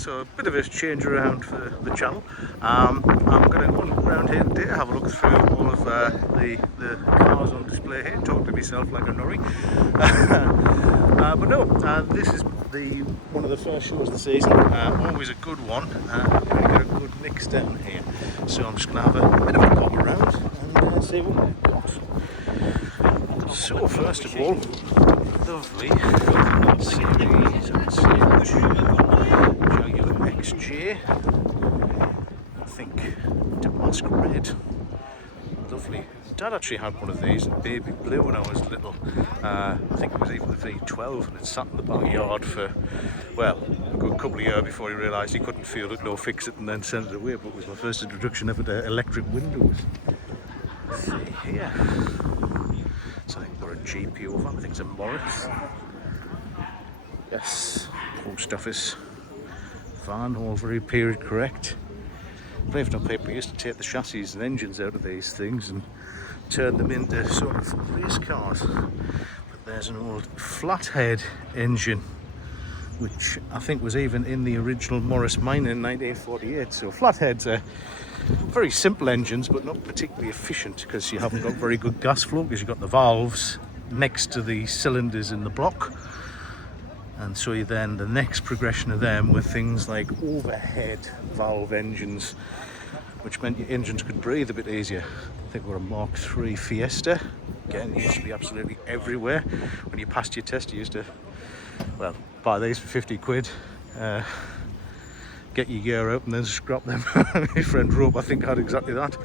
so a bit of a change around for the channel. I'm going to go around here today, have a look through all of the cars on display here, talk to myself like a norrie. But no, this is one of the first shows of the season, always a good one. We're going to get a good mix down here, so I'm just going to have a bit of a pop around and see what we've got. So first of all, lovely series of Jaguar XJ, I think damask red, lovely. Dad actually had one of these in baby blue when I was little. I think it was even the V12, and it sat in the backyard for, well, a good couple of years before he realised he couldn't feel it, no fix it, and then sent it away. But it was my first introduction ever to electric windows. Let's see here. So I think we're a GP over, I think it's a Morris. Yes, post office van, all very period correct. Believe it or not, people used to take the chassis and engines out of these things and turn them into sort of race cars. But there's an old flathead engine, which I think was even in the original Morris Minor in 1948. So flatheads are very simple engines, but not particularly efficient because you haven't got very good gas flow, because you've got the valves next to the cylinders in the block. And so you then, the next progression of them were things like overhead valve engines, which meant your engines could breathe a bit easier. I think we're a Mark III Fiesta. Again, it used to be absolutely everywhere. When you passed your test, you used to, well, buy these for 50 quid. Get your gear out and then scrap them. My friend Rope, I think, had exactly that.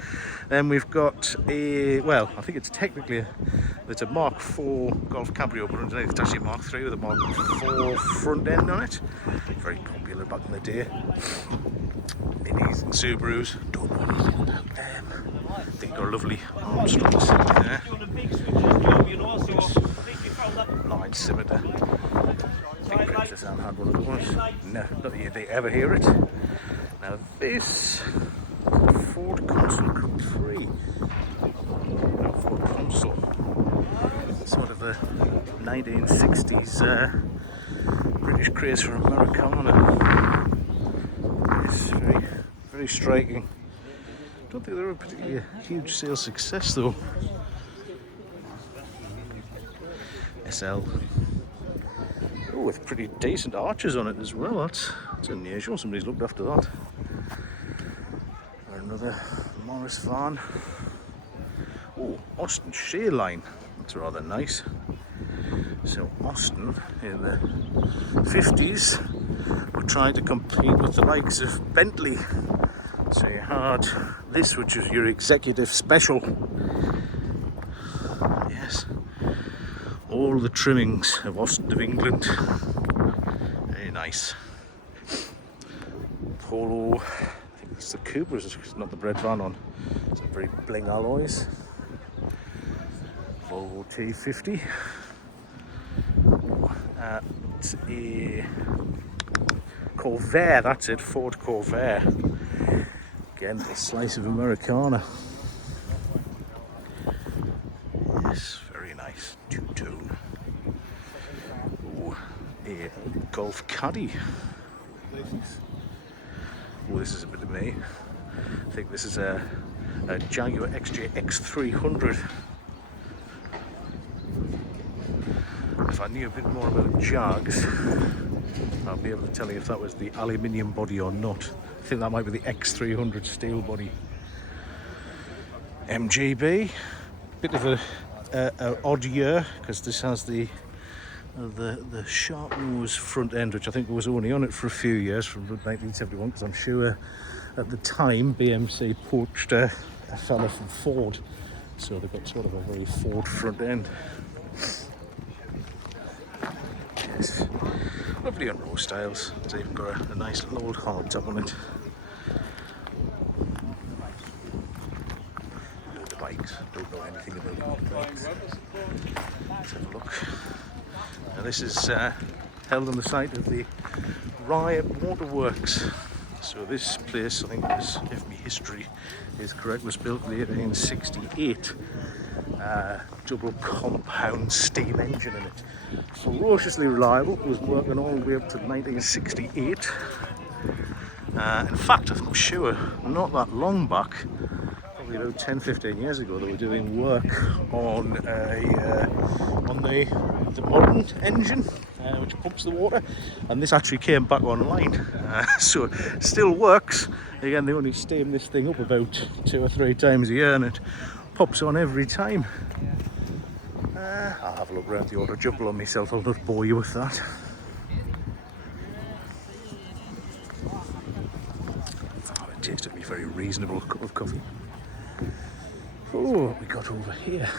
Then we've got a, well, I think it's technically it's a Mark IV Golf Cabrio, but underneath it's actually a Mark III with a Mark IV front end on it. Very popular back in the day. Minis and Subarus, don't know anything about them. I think they're lovely Armstrong sitting there. Line scimitar. I think Princess Anne had one of those. No, not that you'd ever hear it. Now this Ford Consul Capri. No, Ford Consul. Sort of a 1960s British craze for Americana. It's very, very striking. Don't think they were a particularly huge sales success though. SL. Oh, with pretty decent arches on it as well. That's unusual. Somebody's looked after that. Or another Morris van. Oh, Austin Shea line. That's rather nice. So Austin in the 50s were trying to compete with the likes of Bentley. So you had this, which is your executive special. Yes. All the trimmings of Austin of England. Very nice. Polo, I think it's the Coopers, it's not the bread van on. It's a very bling alloys. Volvo T50. It's a Corvair, that's it, Ford Corvair. Again, a slice of Americana. Yes, very nice. Two-tone. Oh, a Golf Caddy. Oh, this is a bit of me. I think this is a Jaguar XJ X300. If I knew a bit more about Jags, I'll be able to tell you if that was the aluminium body or not. I think that might be the X300 steel body. MGB, bit of a odd year because this has the sharp nose front end, which I think was only on it for a few years from 1971, because I'm sure at the time BMC poached a fella from Ford, so they've got sort of a very Ford front end. Yes. Lovely on row styles. It's even got a nice little old hard top on it. Motorbikes. Don't know anything about motorbikes. Let's have a look. Now this is held on the site of the Ryhope Waterworks. So this place, I think, was, if my history is correct, was built in 1868. Double compound steam engine in it. Ferociously reliable. It was working all the way up to 1968. In fact, I'm sure not that long back, probably about 10-15 years ago, they were doing work on the modern engine, which pumps the water, and this actually came back online. So it still works. Again, they only steam this thing up about 2 or 3 times a year, and it pops on every time. I'll have a look around the auto jumble on myself. I'll not bore you with that. It tasted me a very reasonable cup of coffee. Oh, what we got over here?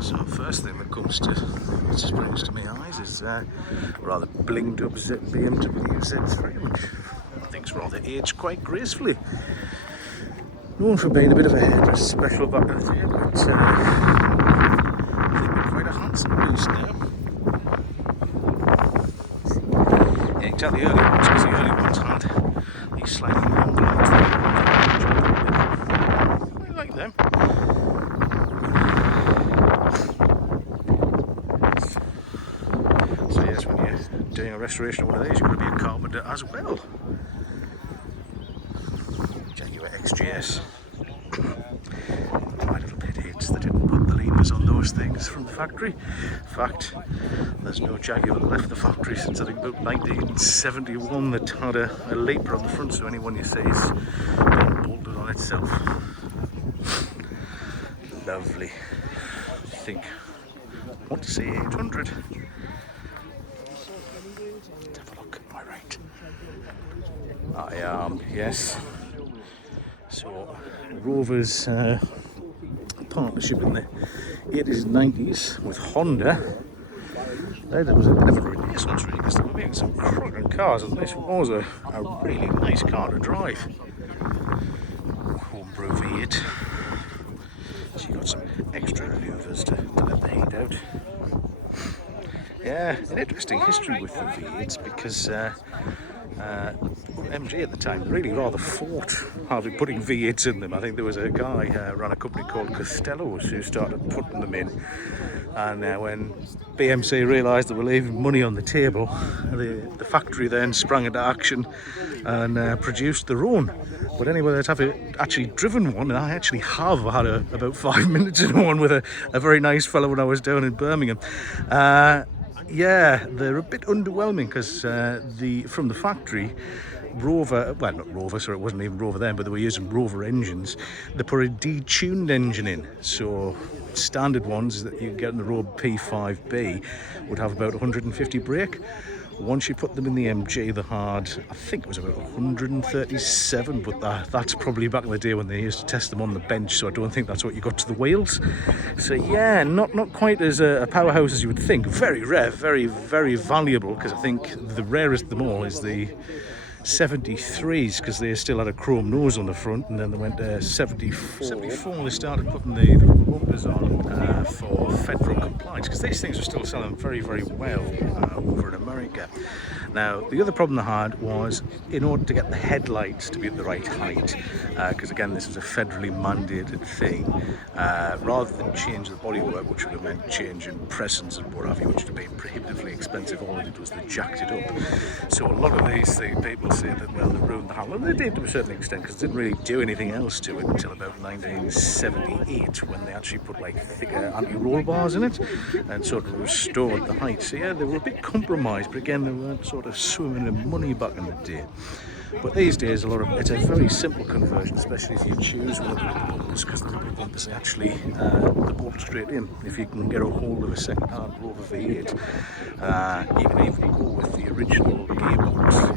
So first thing that comes to, what just brings to my eyes is rather blinged up BMW Z3, which I think's rather aged quite gracefully. Known for being a bit of a hairdresser special back in the day, but I think we're quite a handsome beast now. Yeah, you can tell the early ones, because the early ones had these slightly longer lights. I like them. So yes, when you're doing a restoration of one of these, you've got to be a carpenter as well. Jaguar XJS. My little pet hates they didn't put the levers on those things from the factory. In fact, there's no Jaguar that left the factory since I think about 1971 that had a lever on the front, so anyone you see is being bolted on itself. Lovely. I think I want to say 800. Let's have a look at my right. I am, yes. So, Rover's partnership in the 80s and 90s with Honda. There was a bit of a renaissance really, because they were making some cracking cars, and this was a really nice car to drive. Homebrew V8. So you got some extra louvers to let the heat out. Yeah, an interesting history with the V8s, because MG at the time really rather fought having putting V8s in them. I think there was a guy ran a company called Costello's who started putting them in, and when BMC realised they were leaving money on the table, the factory then sprang into action and produced their own. But anyway, let's have actually driven one, and I actually have had about 5 minutes in one with a very nice fellow when I was down in Birmingham. Yeah, they're a bit underwhelming, because from the factory, Rover, well not Rover, so it wasn't even Rover then, but they were using Rover engines. They put a detuned engine in, so standard ones that you get in the Rover P5B would have about 150 brake. Once you put them in the MG, they had, I think it was about 137, but that's probably back in the day when they used to test them on the bench, so I don't think that's what you got to the wheels. So yeah, not quite as a powerhouse as you would think. Very rare, very, very valuable, because I think the rarest of them all is the 73s, because they still had a chrome nose on the front, and then they went to 74. 74 they started putting the rubber bumpers on for federal compliance, because these things were still selling very, very well over in America. Now, the other problem they had was, in order to get the headlights to be at the right height, because again this is a federally mandated thing, rather than change the bodywork, which would have meant changing presents and what have you, which would have been prohibitively expensive, all they did was they jacked it up. So a lot of these things, people say that, well, they ruined the handle, and they did to a certain extent, because they didn't really do anything else to it until about 1978, when they actually put like thicker anti-roll bars in it and sort of restored the height. So yeah, they were a bit compromised, but again, they weren't sort of swimming in money back in the day. But these days, it's a very simple conversion, especially if you choose one of the bumpers, because the rubber bumpers actually they bolt straight in. If you can get a hold of a second-hand Rover V8, you can even go with the original gearbox,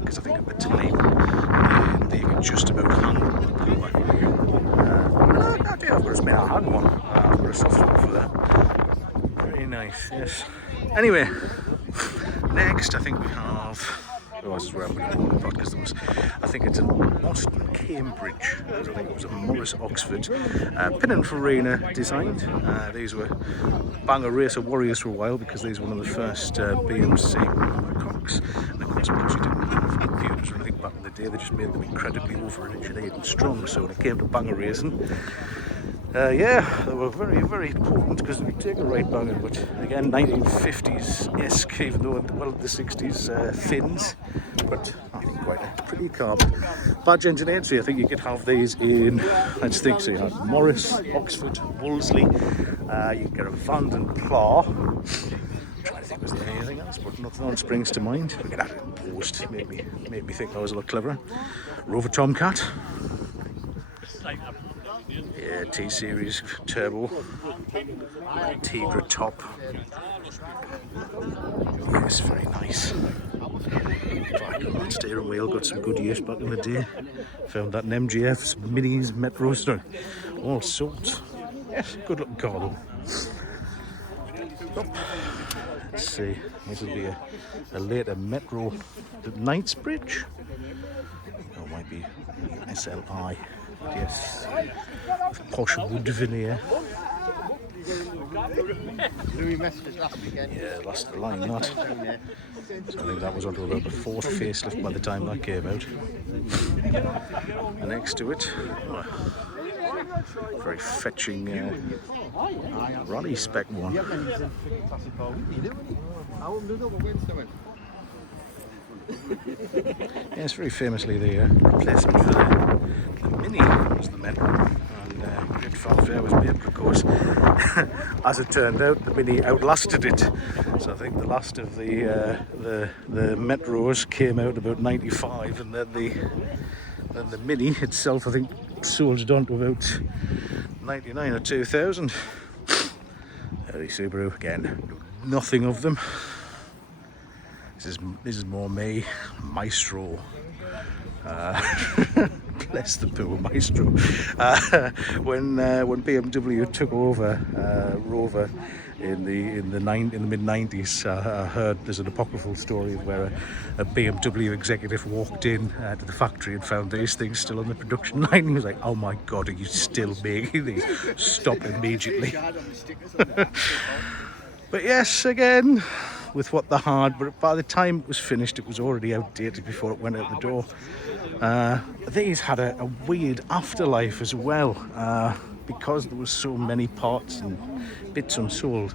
because I think at the time they could just about handle the power. I do have to admit I had one. I've got a soft spot for that. Very nice, yes. Anyway, next I think we have. Oh, this is where I'm going to go with because there was, I think it's an Austin Cambridge, I don't think it was a Morris Oxford, Pininfarina designed. These were banger racer warriors for a while, because these were one of the first BMC cocks, and of course because you didn't have computers or anything back in the day, they just made them incredibly over-engineered and strong. So when it came to banger racing, Yeah, they were very, very important because we take a right banger, but again, 1950s-esque, even though, well, the 60s fins, but I think quite a pretty car. Badge engineered, so I think you could have these in, let's think, so you had Morris, Oxford, Wolseley, you can get a Van den Pla. I'm trying to think, was there anything else, but nothing else springs to mind. We could add it in post, made me think that was a lot cleverer. Rover Tomcat. Yeah, T-Series Turbo, Tigra top. Yes, very nice. Back on that steering wheel, got some good use back in the day. Found that in MGFs, Minis, Metros, all sorts. Yes, good looking car though. Oh, let's see, this will be a later Metro, the Knightsbridge. Or it might be SLI. Yes, with posh wood veneer. Yeah, last line that. So I think that was onto about the 4th facelift by the time that came out. And next to it, very fetching rally spec one. Yes, very famously the replacement for the Mini was the Metro, and great fanfare was made because, as it turned out, the Mini outlasted it. So I think the last of the Metros came out about 95, and then the Mini itself, I think, soldiered on to about 99 or 2000. Early Subaru again, nothing of them. This is more me, Maestro. Bless the poor Maestro. When BMW took over Rover in the mid 90s, I heard there's an apocryphal story of where a BMW executive walked in to the factory and found these things still on the production line. He was like, "Oh my God, are you still making these? Stop immediately." But yes, again, with what they had, but by the time it was finished, it was already outdated before it went out the door. These had a weird afterlife as well, because there was so many parts and bits unsold.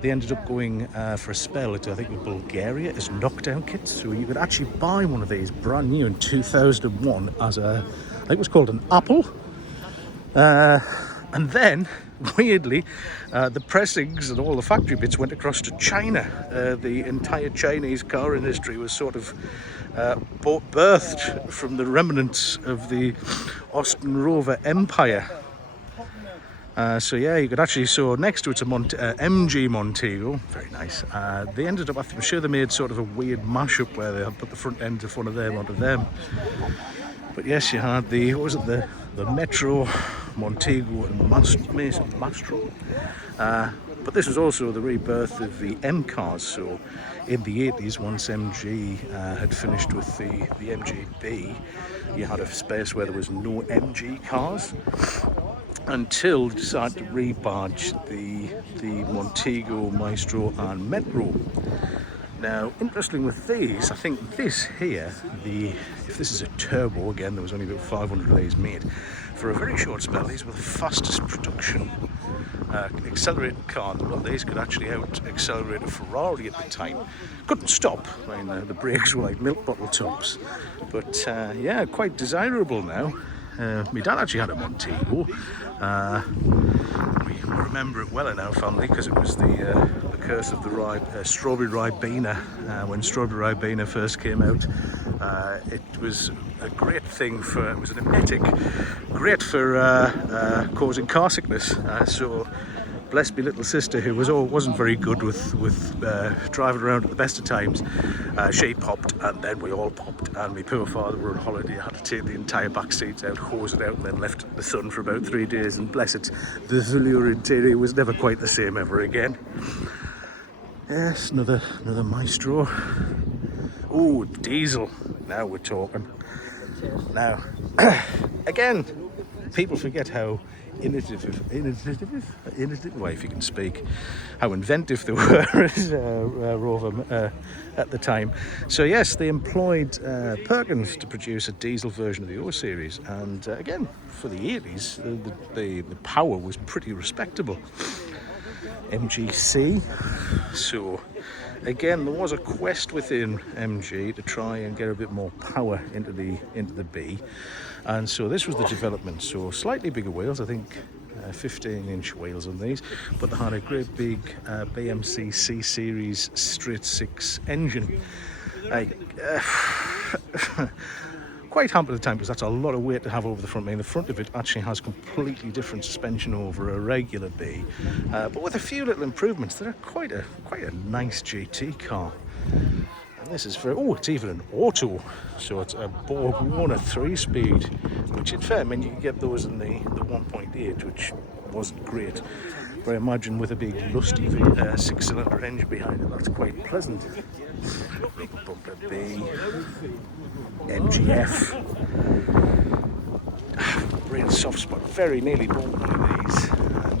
They ended up going for a spell to, I think, with Bulgaria as knockdown kits. So you could actually buy one of these brand new in 2001 as I think it was called an Apple. And then, weirdly, the pressings and all the factory bits went across to China. The entire Chinese car industry was sort of birthed from the remnants of the Austin Rover empire. So yeah, you could actually, so next to it's a MG Montego, very nice. They ended up, I'm sure they made sort of a weird mashup where they had put the front end of one of them onto them. But yes, you had the, what was it, the Metro, Montego and Mastro. But this was also the rebirth of the M cars. So in the 80s, once MG had finished with the MGB, you had a space where there was no MG cars until they decided to rebadge the Montego, Maestro and Metro. Now, interesting with these, I think this here, if this is a turbo, again, there was only about 500 of these made. For a very short spell, these were the fastest production accelerated car in the world. These could actually out-accelerate a Ferrari at the time. Couldn't stop, I mean, the brakes were like milk bottle tops. But yeah, quite desirable now. My dad actually had a Montego. We remember it well in our family because it was the curse of the strawberry Ribena. When strawberry Ribena first came out, it was a great thing it was an emetic, great for causing car sickness. So bless me little sister, who wasn't very good with driving around at the best of times. She popped, and then we all popped, and my poor father were on holiday. I had to take the entire back seats out, hose it out, and then left it in the sun for about 3 days, and bless it, the velour interior was never quite the same ever again. Yes, another Maestro. Oh, diesel, now we're talking. Now, again, people forget how well, if you can speak, how inventive they were as Rover at the time. So yes, they employed Perkins to produce a diesel version of the O series, and again, for the 80s, the power was pretty respectable. MGC. So again, there was a quest within MG to try and get a bit more power into the B, and so this was the development. So slightly bigger wheels, I think 15-inch wheels on these, but they had a great big BMC C series straight six engine. Quite hampered at the time because that's a lot of weight to have over the front. I mean, the front of it actually has completely different suspension over a regular B, but with a few little improvements. They're quite a nice GT car. And this is for it's even an auto, so it's a Borg Warner 3-speed, which in fair, I mean, you can get those in the 1.8, which wasn't great. But I imagine with a big lusty 6-cylinder engine behind it, that's quite pleasant. Big bumper B, MGF. Real soft spot. Very nearly bought one of these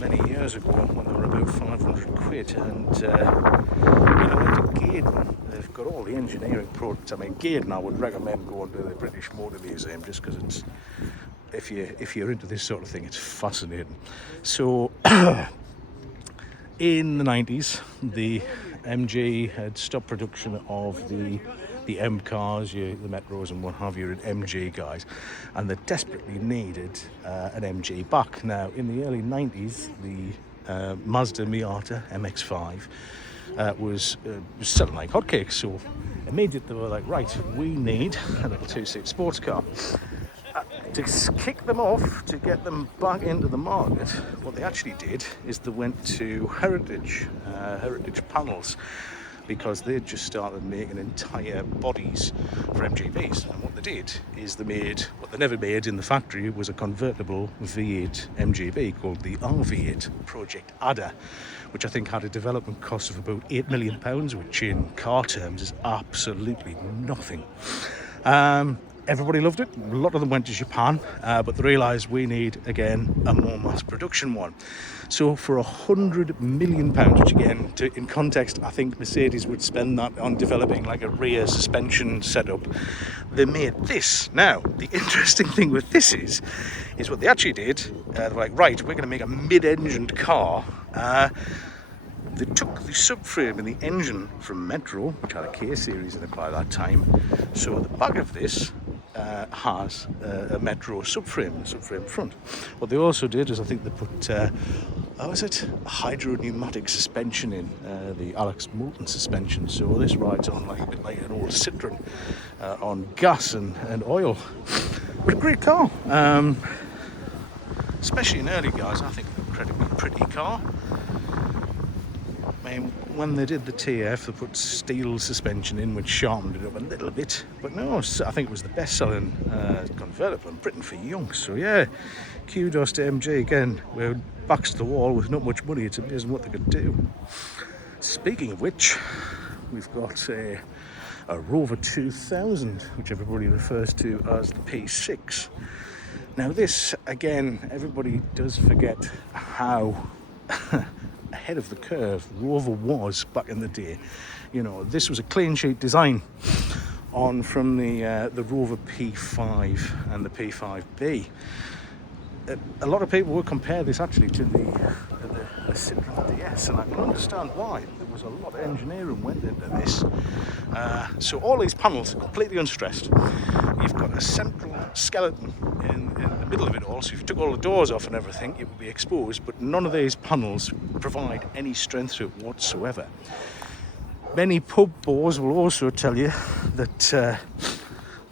many years ago when they were about 500 quid. And when I went to Gaydon, they've got all the engineering products. I mean, Gaydon, I would recommend going to the British Motor Museum just because it's, if you're into this sort of thing, it's fascinating. So in the 90s, the MG had stopped production of the M cars, the Metros and what have you, MG guys, and they desperately needed an MG back. Now, in the early 90s, the Mazda Miata MX-5 was selling like hotcakes, so immediately they were like, right, we need a little 2-seat sports car. To kick them off, to get them back into the market, what they actually did is they went to Heritage panels, because they'd just started making entire bodies for MGBs. And what they did is they made, what they never made in the factory was a convertible V8 MGB called the RV8 Project Adder, which I think had a development cost of about £8 million, which in car terms is absolutely nothing. Everybody loved it. A lot of them went to Japan, but they realised we need, again, a more mass production one. So for £100 million, which again, in context, I think Mercedes would spend that on developing like a rear suspension setup, they made this. Now, the interesting thing with this is what they actually did. They're like, right, we're going to make a mid-engined car. They took the subframe and the engine from Metro, which had a K series in it by that time. So the back of this has a Metro subframe front. What they also did is I think they put hydro-pneumatic suspension in, the Alex Moulton suspension. So this rides on like a bit like an old Citroen on gas and oil. But a great car, especially in early guys. I think an incredibly pretty car. I mean, when they did the TF, they put steel suspension in, which sharpened it up a little bit. But no, I think it was the best-selling convertible in Britain for young. So yeah, kudos to MG again. We're backs to the wall with not much money. It's amazing what they could do. Speaking of which, we've got a Rover 2000, which everybody refers to as the P6. Now this, again, everybody does forget how ahead of the curve Rover was back in the day. You know, this was a clean sheet design on from the Rover P5 and the P5B. A lot of people would compare this actually to the Citroen DS, and I can understand why. There was a lot of engineering went into this. So all these panels are completely unstressed. You've got a central skeleton in the middle of it all, so if you took all the doors off and everything, it would be exposed, but none of these panels provide any strength to it whatsoever. Many pub bores will also tell you that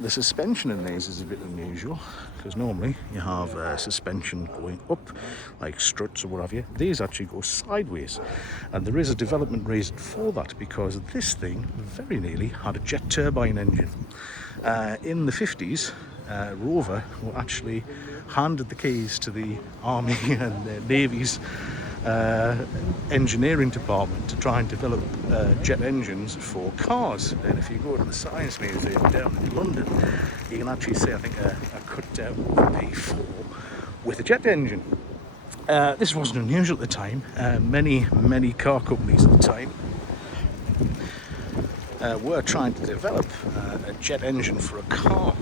the suspension in these is a bit unusual, because normally you have suspension going up, like struts or what have you. These actually go sideways, and there is a development reason for that, because this thing very nearly had a jet turbine engine. In the 50s, Rover were actually handed the keys to the Army and the Navy's engineering department to try and develop jet engines for cars. And if you go to the Science Museum down in London, you can actually see, I think, a cut down P4 with a jet engine. This wasn't unusual at the time. Many car companies at the time were trying to develop a jet engine for a car.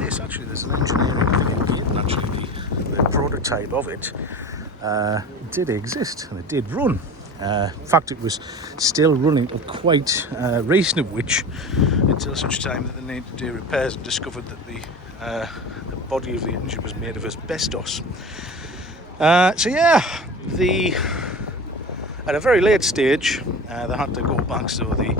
There's an engineering thing in here, and actually the prototype of it did exist and it did run. In fact, it was still running at quite recent of which, until such time that they needed to do repairs and discovered that the body of the engine was made of asbestos. At a very late stage, they had to go back to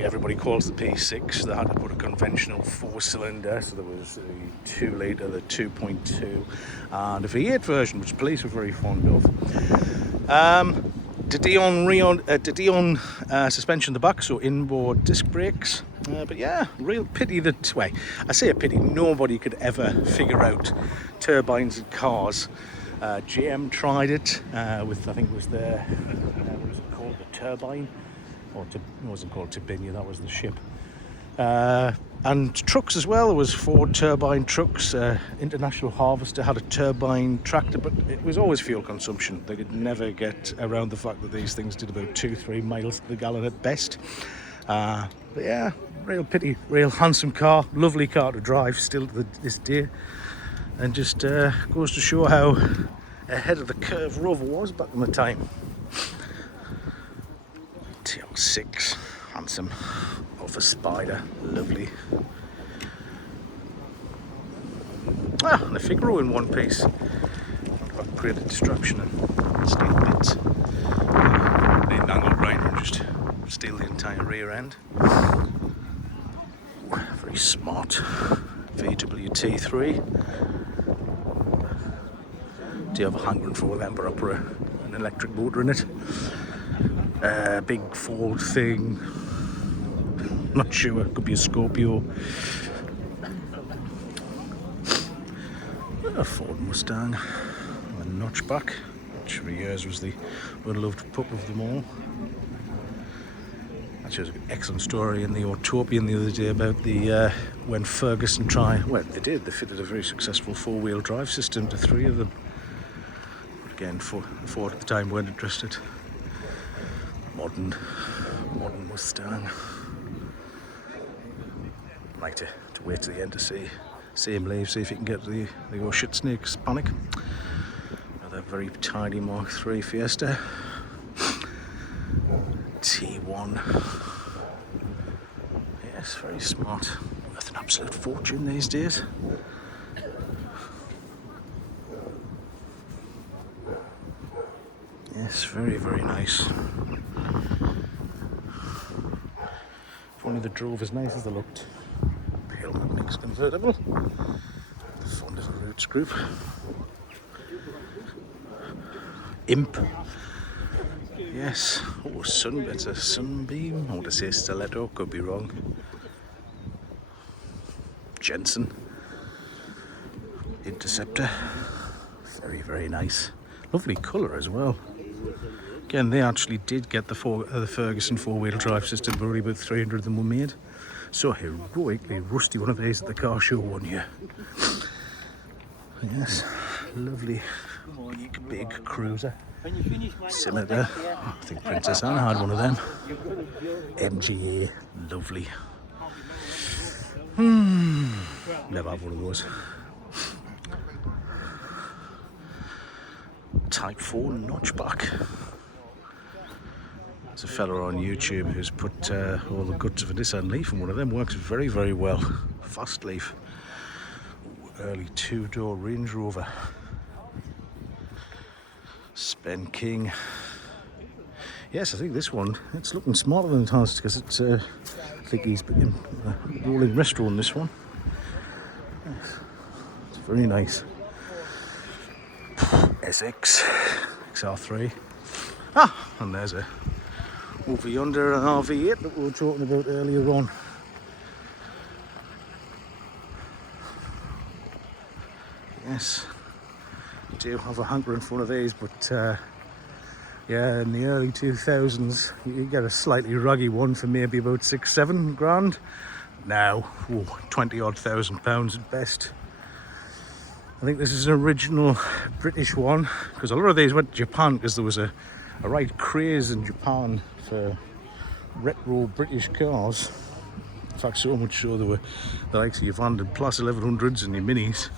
everybody calls the P6. They had to put a conventional 4-cylinder, so there was the 2 litre, the 2.2, and a V8 version, which police were very fond of. De Dion suspension in the back, so inboard disc brakes. But yeah, real pity that, well, I say a pity, nobody could ever figure out turbines in cars. GM tried it with, I think it was what was it called, the turbine? Or it wasn't called Turbinia, that was the ship. And trucks as well. There was Ford turbine trucks. International Harvester had a turbine tractor, but it was always fuel consumption. They could never get around the fact that these things did about 2-3 miles to the gallon at best. But yeah, real pity. Real handsome car, lovely car to drive still to this day, and just goes to show how ahead of the curve Rover was back in the time. TL6, handsome, off a Spider, lovely. And a Figaro in one piece. I've created distraction and steel bits. Need an angle grinder and just steal the entire rear end. Very smart VWT3. Do you have a hankering for them, but I put an electric motor in it? Big Ford thing, not sure, could be a Scorpio. A Ford Mustang, a notchback, which for years was the unloved pup of them all. Actually, there's an excellent story in the Autopian the other day about the when Ferguson they fitted a very successful 4-wheel drive system to 3 of them. But again, Ford at the time weren't interested. Modern Mustang. I'd like to wait to the end to see him leave, see if he can get the oh shit snakes panic. Another very tiny Mark III Fiesta. T1. Yes, very smart. Worth an absolute fortune these days. Yes, very, very nice. If only they drove as nice as they looked. Pale mix convertible. Fun little roots group. Imp. Yes. Oh, it's a Sunbeam. I want to say Stiletto, could be wrong. Jensen. Interceptor. Very, very nice. Lovely colour as well. Again, they actually did get the Ferguson 4-wheel drive system, but only about 300 of them were made. So heroically rusty one of these at the car show one year. Yes, lovely big cruiser. Similar, I think Princess Anne had one of them. MGA, lovely. Never have one of those. Type 4 notchback. There's a fella on YouTube who's put all the guts of a Nissan Leaf, and one of them works very, very well. Fast Leaf. Early 2-door Range Rover. Spen King. Yes, I think this one, it's looking smaller than it has, because it's, I think he's been rolling retro on this one. Yes, it's very nice. SX, XR3. And there's over yonder an RV8 that we were talking about earlier on. Yes, I do have a hankering for one of these, but yeah, in the early 2000s, you get a slightly ruggy one for maybe about £6-7 grand. Now, 20 odd £1,000 at best. I think this is an original British one, because a lot of these went to Japan because there was a right craze in Japan for retro British cars. In fact, so much so there were the likes of your Van Plus 1100s and your Minis.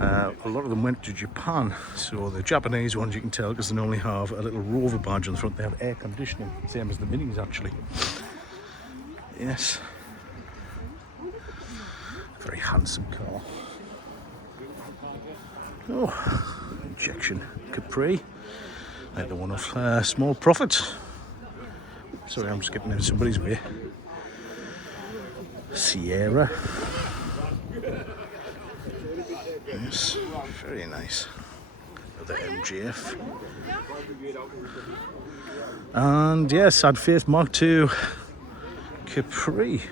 A lot of them went to Japan. So the Japanese ones, you can tell because they normally have a little Rover badge on the front. They have air conditioning, same as the Minis actually. Yes. Very handsome car. Oh, injection Capri. Like the one off Small Profit. Sorry, I'm just getting in somebody's way. Sierra. Yes, very nice. Another MGF. And yes, Sad Faith Mark II Capri.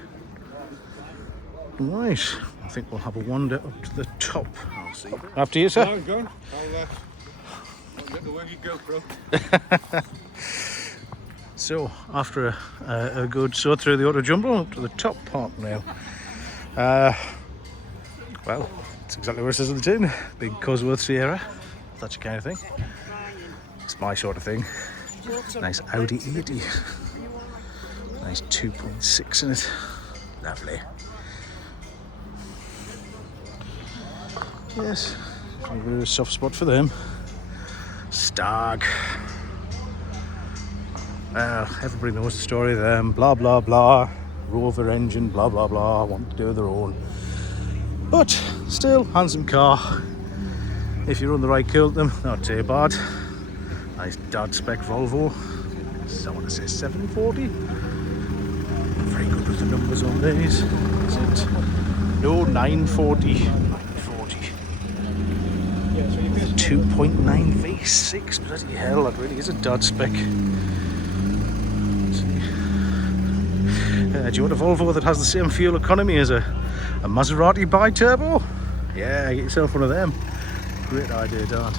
Right, I think we'll have a wander up to the top. I'll see. After you, sir. No, go on. I'll get the way you go, bro. So, after a good saw through the auto jumble, up to the top part now. Well, it's exactly what it says on the tin. Big Cosworth Sierra. That's your kind of thing. It's my sort of thing. Nice Audi 80. Nice 2.6 in it. Lovely. Yes, got a bit of a soft spot for them. Stag. Everybody knows the story of them. Blah blah blah. Rover engine. Blah blah blah. Want to do their own. But still, handsome car. If you run the right kill with them, not too bad. Nice dad spec Volvo. So I want to say 740. Very good with the numbers on these. Is it? No, 940. 2.9 V6, bloody hell, that really is a dad spec. Do you want a Volvo that has the same fuel economy as a Maserati bi-turbo? Yeah, get yourself one of them. Great idea, Dad.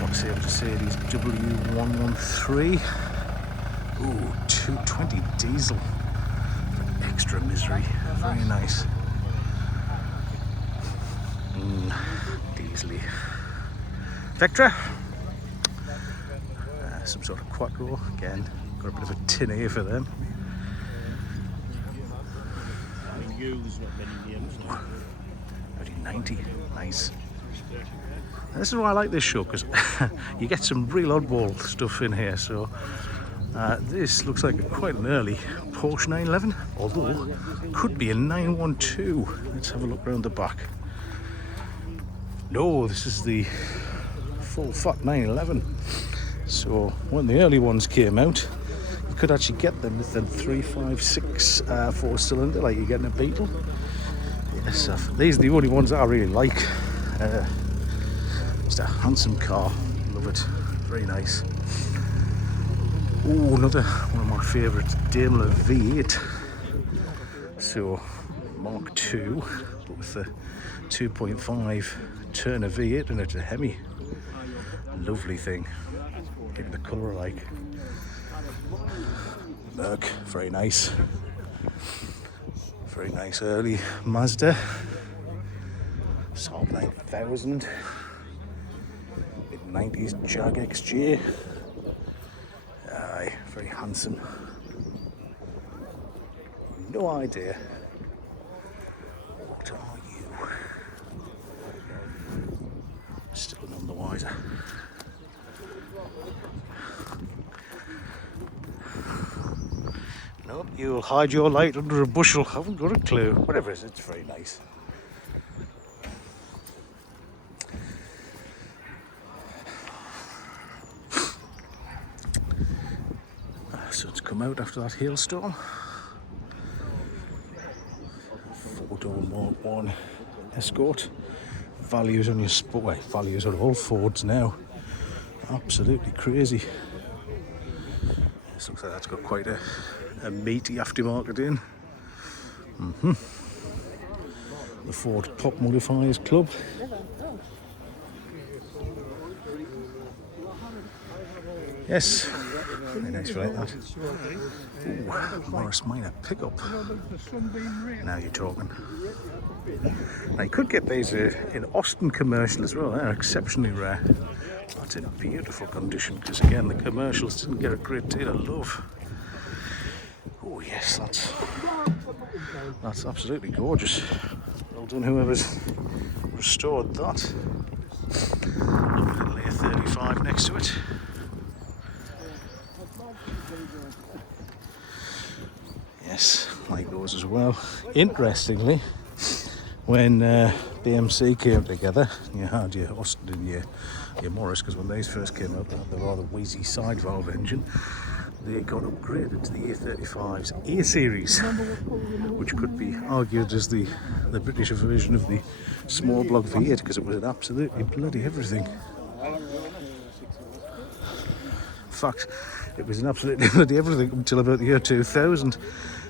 What's the Mercedes W113? Ooh, 220 diesel. Extra misery. Very nice. Diesely. Vectra. Some sort of quattro. Again, got a bit of a tin ear for them. Only 90. Nice. And this is why I like this show, because you get some real oddball stuff in here. So this looks like quite an early Porsche 911, although could be a 912. Let's have a look around the back. No, this is the full fat 911. So when the early ones came out, you could actually get them with the 356 4-cylinder, like you get in a Beetle. Yes, these are the only ones that I really like. Just a handsome car, love it, very nice. Oh, another one of my favourites, Daimler V8. So Mark II, but with the 2.5 Turner V8 and it's a Hemi. Lovely thing. Give it the colour I like. Merc, very nice. Very nice early Mazda. Saab 9000. Mid-90s Jag XJ. Aye, very handsome. No idea. What are you? Still none the wiser. Nope, you'll hide your light under a bushel. Haven't got a clue. Whatever it is, it's very nice. Sun's come out after that hailstorm. 4-door Mark 1 Escort. Values on your sport, values on all Fords now. Absolutely crazy. This looks like that's got quite a meaty aftermarket in. The Ford Pop Modifiers Club. Yes, Very nice like that. Ooh, Morris Minor pickup. Now you're talking. Now you could get these in Austin commercial as well. They're exceptionally rare. That's in beautiful condition because again the commercials didn't get a great deal of love. Oh yes, that's absolutely gorgeous. Well done whoever's restored that. Lovely little A35 next to it. Yes, like those as well. Interestingly, when BMC came together, you had your Austin and your Morris, because when these first came out, they had the rather wheezy side valve engine. They got upgraded to the A35's A series, which could be argued as the British version of the small block V8, because it was absolutely bloody everything. In fact, it was an absolutely bloody everything until about the year 2000,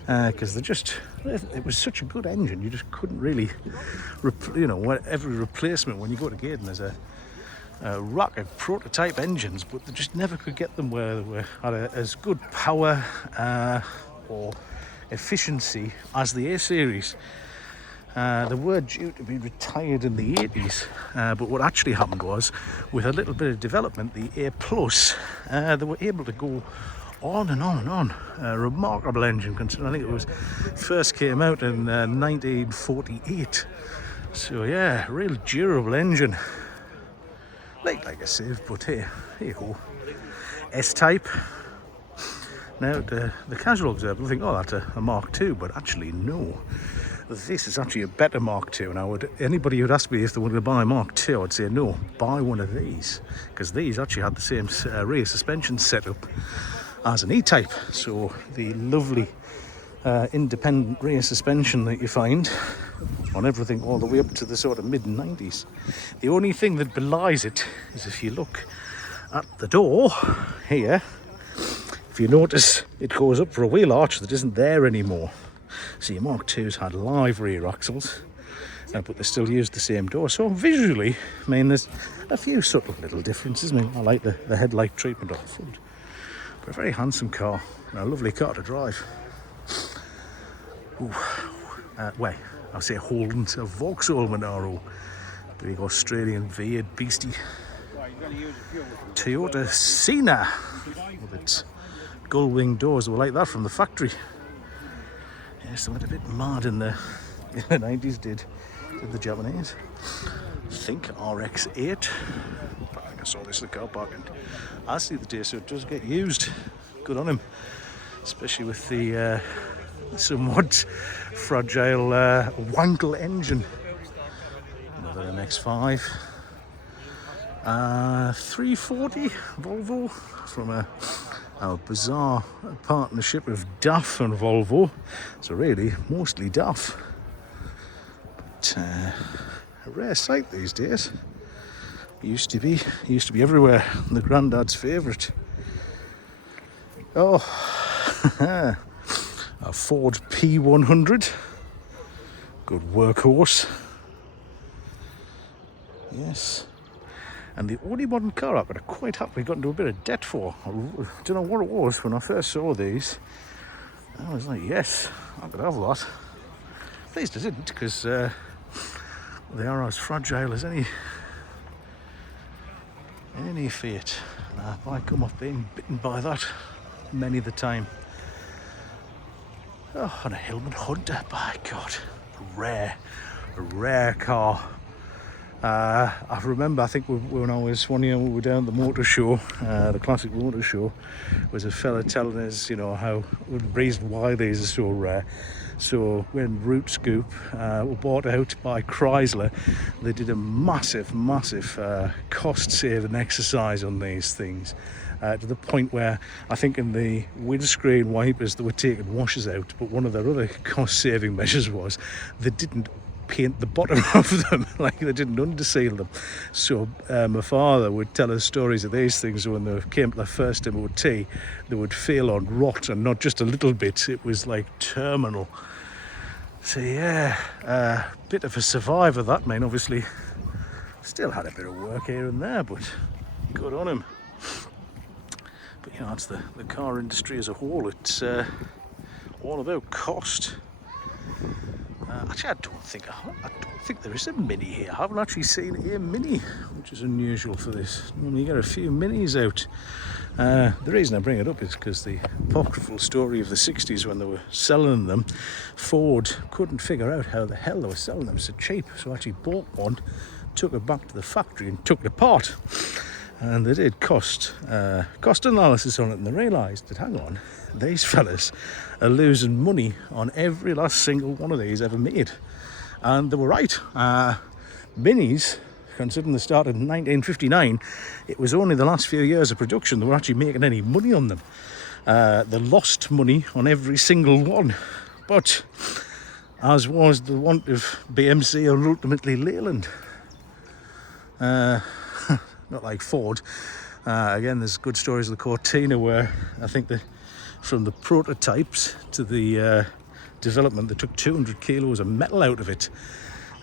because it was such a good engine, you just couldn't really, every replacement when you go to Gaydon there's a rack of prototype engines, but they just never could get them where they had as good power or efficiency as the A series. They were due to be retired in the 80s, but what actually happened was, with a little bit of development, the A Plus, they were able to go on and on and on. A remarkable engine, considering I think it was first came out in 1948. So yeah, real durable engine. Like I say, but here you go. S-Type. Now the casual observer will think, oh, that's a Mark II, but actually no. This is actually a better Mark II. Now, anybody who'd ask me if they wanted to buy a Mark II, I'd say no, buy one of these, because these actually had the same rear suspension setup as an E-Type. So the lovely independent rear suspension that you find on everything all the way up to the sort of mid-90s. The only thing that belies it is if you look at the door here, if you notice it goes up for a wheel arch that isn't there anymore. So your Mark II's had live rear axles, but they still use the same door. So visually, I mean, there's a few subtle little differences. I mean, I like the headlight treatment on the front, but a very handsome car and a lovely car to drive. Ooh. Well, I'll say Holden's a Vauxhall Monaro, big Australian V8 beastie. Toyota Sienna with its gull-wing doors. They were like that from the factory. Yes, they went a bit mad in the 90s, did the Japanese. I think RX-8. But I think I saw this in the car park and I see the day, so it does get used. Good on him, especially with the somewhat fragile Wankel engine. Another MX-5. 340 Volvo from our bizarre partnership of DAF and Volvo. So really, mostly DAF. But a rare sight these days. Used to be everywhere. The granddad's favourite. Oh, a Ford P100. Good workhorse. Yes. And the only modern car I could have quite happily got into a bit of debt for. I don't know what it was when I first saw these. I was like, yes, I could have that. Pleased I didn't, because they are as fragile as any Fiat. I come off being bitten by that many the time. Oh, and a Hillman Hunter, by God, a rare car. I remember, I think when I was one year we were down at the motor show, the classic motor show, was a fella telling us, how the reason why these are so rare. So when Root Scoop were bought out by Chrysler, they did a massive cost-saving exercise on these things. To the point where I think in the windscreen wipers they were taking washers out, but one of their other cost-saving measures was they didn't paint the bottom of them, like they didn't underseal them. So my father would tell us stories of these things when they came to their first MOT, they would fail on rot, and not just a little bit, it was like terminal. So yeah, bit of a survivor that man. Obviously still had a bit of work here and there, but good on him. But you know, it's the car industry as a whole. It's all about cost. Actually, I don't think there is a Mini here. I haven't actually seen a Mini, which is unusual for this. Normally you get a few Minis out. The reason I bring it up is because the apocryphal story of the 60s, when they were selling them, Ford couldn't figure out how the hell they were selling them so cheap, so actually bought one, took it back to the factory and took it apart. And they did cost analysis on it, and they realised that, hang on, these fellas are losing money on every last single one of these ever made. And they were right. Minis, considering they started in 1959, it was only the last few years of production they were actually making any money on them. They lost money on every single one. But, as was the want of BMC and ultimately Leyland. Not like Ford. Again, there's good stories of the Cortina where I think from the prototypes to the development, they took 200 kilos of metal out of it.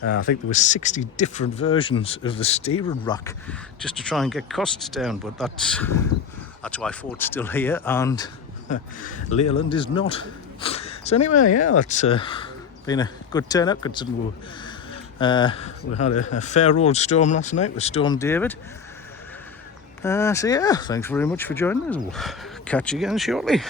I think there were 60 different versions of the steering rack just to try and get costs down. But that's why Ford's still here and Leyland is not. So anyway, yeah, that's been a good turnout considering we had a fair old storm last night with Storm David. So yeah, thanks very much for joining us. We'll catch you again shortly.